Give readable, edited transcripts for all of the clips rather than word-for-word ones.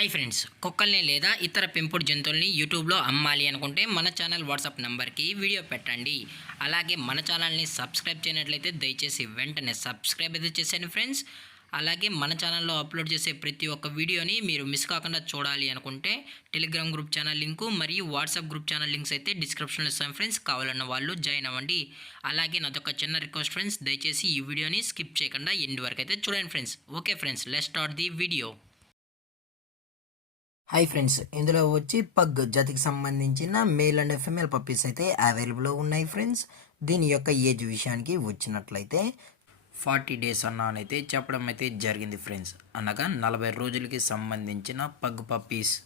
Hi friends, కుక్కల్ని లేదా ఇతర పెంపుడు జంతువుల్ని యూట్యూబ్లో అమ్మాలి అనుకుంటే మన ఛానల్ వాట్సాప్ నెంబర్కి వీడియో పెట్టండి. అలాగే మన ఛానల్ని సబ్స్క్రైబ్ చేయనట్లయితే దయచేసి వెంటనే సబ్స్క్రైబ్ అయితే చేసేయండి ఫ్రెండ్స్. అలాగే మన ఛానల్లో అప్లోడ్ చేసే ప్రతి ఒక్క వీడియోని మీరు మిస్ కాకుండా చూడాలి అనుకుంటే టెలిగ్రామ్ గ్రూప్ ఛానల్ లింకు మరియు వాట్సాప్ గ్రూప్ ఛానల్ లింక్స్ అయితే డిస్క్రిప్షన్లో ఇస్తాను ఫ్రెండ్స్. కావాలన్న వాళ్ళు జాయిన్ అవ్వండి. అలాగే నాదొక చిన్న రిక్వెస్ట్ ఫ్రెండ్స్, దయచేసి ఈ వీడియోని స్కిప్ చేయకుండా ఎండ్ వరకు అయితే చూడండి friends. Okay friends, let's start the video. Hi friends, ఇందులో వచ్చి పగ్ జాతికి సంబంధించిన మేల్ అండ్ ఫిమేల్ పప్పీస్ అయితే అవైలబుల్లో ఉన్నాయి ఫ్రెండ్స్. దీని యొక్క ఏజ్ విషయానికి వచ్చినట్లయితే 40 days అన్నానైతే చెప్పడం అయితే జరిగింది ఫ్రెండ్స్. అనగా 40 రోజులకి సంబంధించిన pug puppies,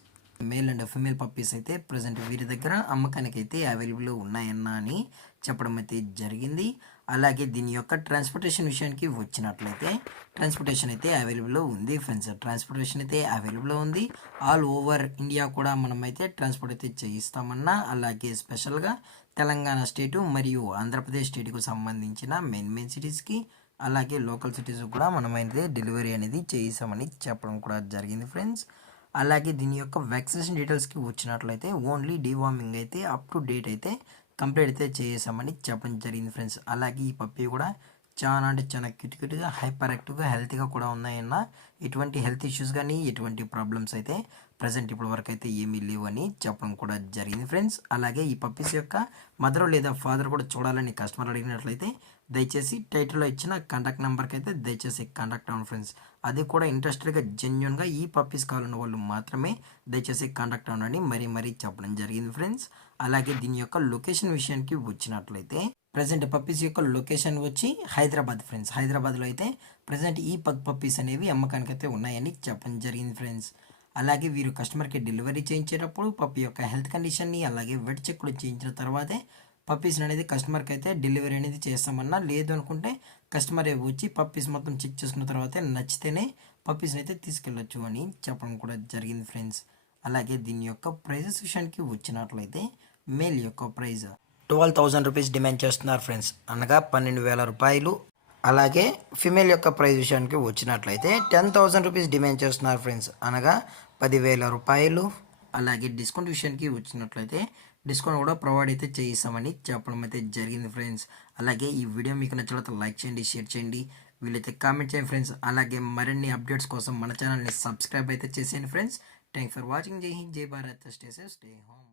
male and female puppies అయితే ప్రజెంట్ వీరి దగ్గర అమ్మకానికి అయితే అవైలబుల్ ఉన్నాయన్నా అని చెప్పడం అయితే జరిగింది. అలాగే దీని యొక్క ట్రాన్స్పోర్టేషన్ విషయానికి వచ్చినట్లయితే ట్రాన్స్పోర్టేషన్ అయితే అవైలబుల్లో ఉంది ఫ్రెండ్స్. ట్రాన్స్పోర్టేషన్ అయితే అవైలబుల్లో ఉంది. ఆల్ ఓవర్ ఇండియా కూడా మనమైతే ట్రాన్స్పోర్ట్ అయితే చేయిస్తామన్నా. అలాగే స్పెషల్గా తెలంగాణ స్టేటు మరియు ఆంధ్రప్రదేశ్ స్టేట్కు సంబంధించిన మెయిన్ సిటీస్కి అలాగే లోకల్ సిటీస్ కూడా మనమైతే డెలివరీ అనేది చేయిస్తామని చెప్పడం కూడా జరిగింది ఫ్రెండ్స్. అలాగే దీని యొక్క వ్యాక్సినేషన్ డీటెయిల్స్కి వచ్చినట్లయితే ఓన్లీ డీవార్మింగ్ అయితే అప్ టు డేట్ అయితే కంప్లీట్ అయితే చేసామని చెప్పడం జరిగింది ఫ్రెండ్స్. అలాగే ఈ పప్పీ కూడా చాలా అంటే చాలా క్యూట్గా హైపర్ యాక్టివ్గా హెల్తీగా కూడా ఉన్నాయన్న. ఎటువంటి హెల్త్ ఇష్యూస్ కానీ ఎటువంటి ప్రాబ్లమ్స్ అయితే ప్రజెంట్ ఇప్పటి వరకు అయితే ఏమీ లేవు అని చెప్పడం కూడా జరిగింది ఫ్రెండ్స్. అలాగే ఈ పప్పీస్ యొక్క మదర్ లేదా ఫాదర్ కూడా చూడాలని కస్టమర్ అడిగినట్లయితే దయచేసి టైటిల్లో ఇచ్చిన కాంటాక్ట్ నెంబర్కి అయితే దయచేసి కాంటాక్ట్ అవ్వండి ఫ్రెండ్స్. అది కూడా ఇంట్రెస్టెడ్గా జెన్యున్గా ఈ పప్పీస్ కావాలన్న వాళ్ళు మాత్రమే దయచేసి కాంటాక్ట్ అవ్వండి మరీ చెప్పడం జరిగింది ఫ్రెండ్స్. అలాగే దీని యొక్క లొకేషన్ విషయానికి వచ్చినట్లయితే ప్రజెంట్ పప్పీస్ యొక్క లొకేషన్ వచ్చి హైదరాబాద్ ఫ్రెండ్స్. హైదరాబాద్లో అయితే ప్రజెంట్ ఈ పగ్ పప్పీస్ అనేవి అమ్మకానికి అయితే ఉన్నాయని చెప్పడం జరిగింది ఫ్రెండ్స్. అలాగే వీరు కస్టమర్కి డెలివరీ చేయించేటప్పుడు పప్పీ యొక్క హెల్త్ కండిషన్ని అలాగే వెట్ చెక్లు చేయించిన తర్వాతే పప్పీస్ అనేది కస్టమర్కి అయితే డెలివరీ అనేది చేస్తామన్నా. లేదు అనుకుంటే కస్టమర్ వచ్చి పప్పీస్ మొత్తం చెక్ చేసుకున్న తర్వాతే నచ్చితేనే పప్పీస్ని అయితే తీసుకెళ్ళొచ్చు అని చెప్పడం కూడా జరిగింది ఫ్రెండ్స్. అలాగే దీని యొక్క ప్రైజెస్ విషయానికి వచ్చినట్లయితే మేల్ యొక్క ప్రైజ్ 12,000 రూపీస్ డిమాండ్ చేస్తున్నారు ఫ్రెండ్స్, అనగా 12,000 రూపాయలు. అలాగే ఫిమేల్ యొక్క ప్రైస్ విషయానికి వచ్చినట్లయితే 10,000 రూపీస్ డిమాండ్ చేస్తున్నారు ఫ్రెండ్స్, అనగా 10,000 రూపాయలు. అలాగే డిస్కౌంట్ విషయానికి వచ్చినట్లయితే డిస్కౌంట్ కూడా ప్రొవైడ్ అయితే చేయిస్తామని చెప్పడం అయితే జరిగింది ఫ్రెండ్స్. అలాగే ఈ వీడియో మీకు నచ్చినట్లయితే లైక్ చేయండి, షేర్ చేయండి, వీలైతే కామెంట్ చేయండి ఫ్రెండ్స్. అలాగే మరిన్ని అప్డేట్స్ కోసం మన ఛానల్ని సబ్స్క్రైబ్ అయితే చేసేయండి ఫ్రెండ్స్. Thanks for watching. జై హింద్, జై Bharat, stay safe, stay home.